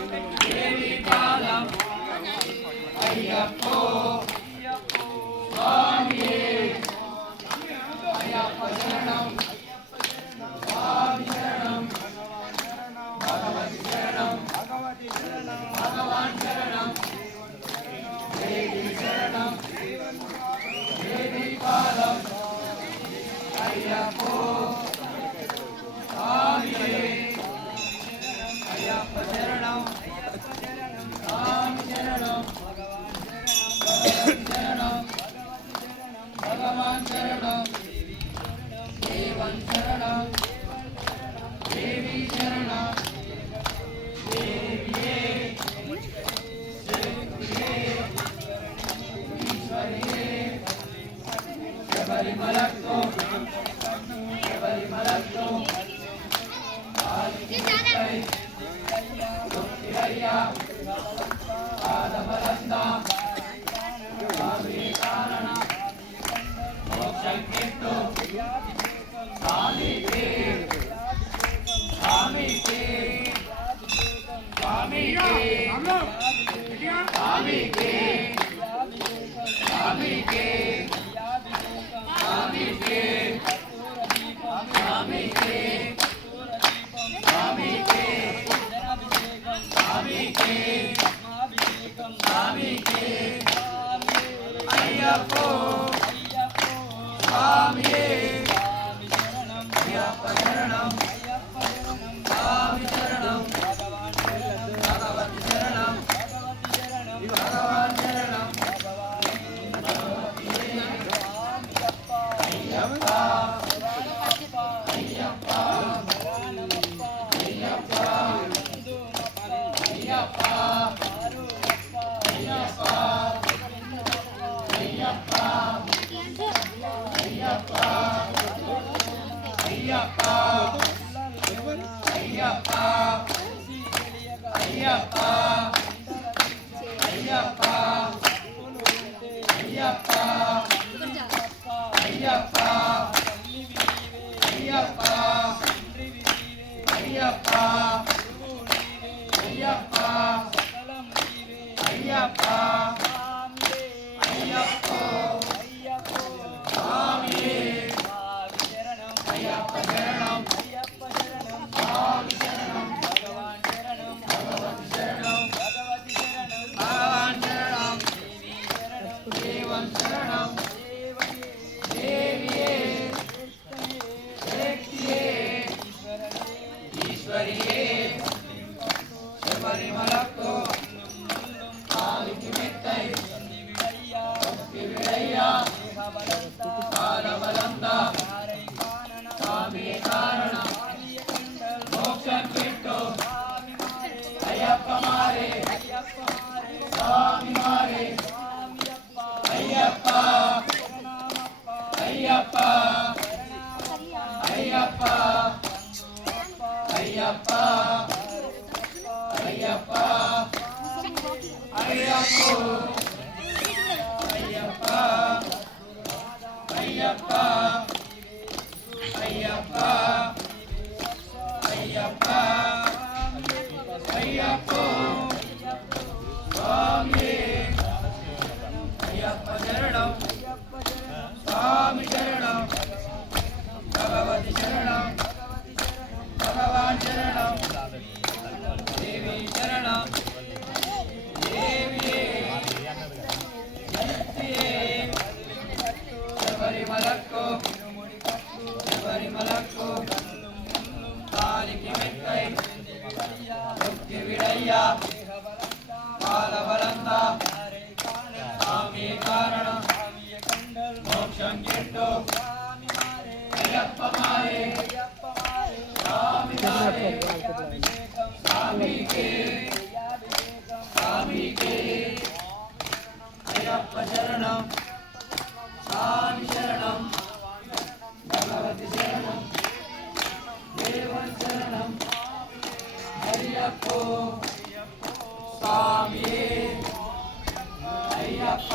దేవి పాదం అయ్యప్పో స్వామియే అయ్యప్ప శరణం స్వామి శరణం భగవతి శరణం భగవాన్ శరణం దేవి శరణం దేవి పాదం అయ్యప్పో స్వామియే అయ్యప్ప శరణం స్వామి శరణం భగవాన్ శరణం దేవన్ శరణం దేవి శరణం దేవియే ఈశ్వరియే శబరిమలతో పాదబలంద కారణ మోక్షంకిట్టు స్వామికే స్వామికే స్వామికే స్వామికే స్వామికే స్వామికే స్వామికే స్వామికే స్వామికే స్వామికే అయ్యప్పో స్వామియే అయ్యప్ప శరణం స్వామి శరణం భగవతి శరణం భగవాన్ శరణం అయ్యప్ప అయ్యప్ప అయ్యప్ప అయ్యప్ప అయ్యప్ప అయ్యప్ప అయ్యప్ప అయ్యప్ప అయ్యప్ప అయ్యప్ప అయ్యప్ప అయ్యప్ప అయ్యప్ప అయ్యప్ప అయ్యప్ప అయ్యప్ప అయ్యప్ప అయ్యప్పో స్వామియే అయ్యప్ప శరణం స్వామి శరణం భగవతి శరణం భగవాన్ శరణం దేవన్ శరణం దేవియే శక్తియే ఈశ్వరియే శబరిమలతో మెత్తై పాదబలంద స్వామి కారణ మోక్షం పెట్టు అయ్యప్ప మారే స్వామి మారే అయ్యప్ప అయ్యప్ప అయ్యప్ప అయ్యప్ప అయ్యప్ప అయ్యప్పో అయ్యప్ప అయ్యప్ప అయ్యప్ప అయ్యప్ప అయ్యప్పో స్వామియే అయ్యప్ప శరణం స్వామి శరణం భగవతి శరణం భగవాన్ శరణం దేవి శరణం దేవియే శబరిమలక్కో కాలికి మెత్తై ముక్తి విడయ్య పాదబలంద స్వామి కారణ మోక్షం చెట్టు అయ్యప్ప మారే స్వామి మారే స్వామికే స్వామికే అయ్యప్ప శరణం స్వామి శరణం భగవతి శరణం దేవన్ శరణం అయ్యప్పో స్వామియే అయ్యప్ప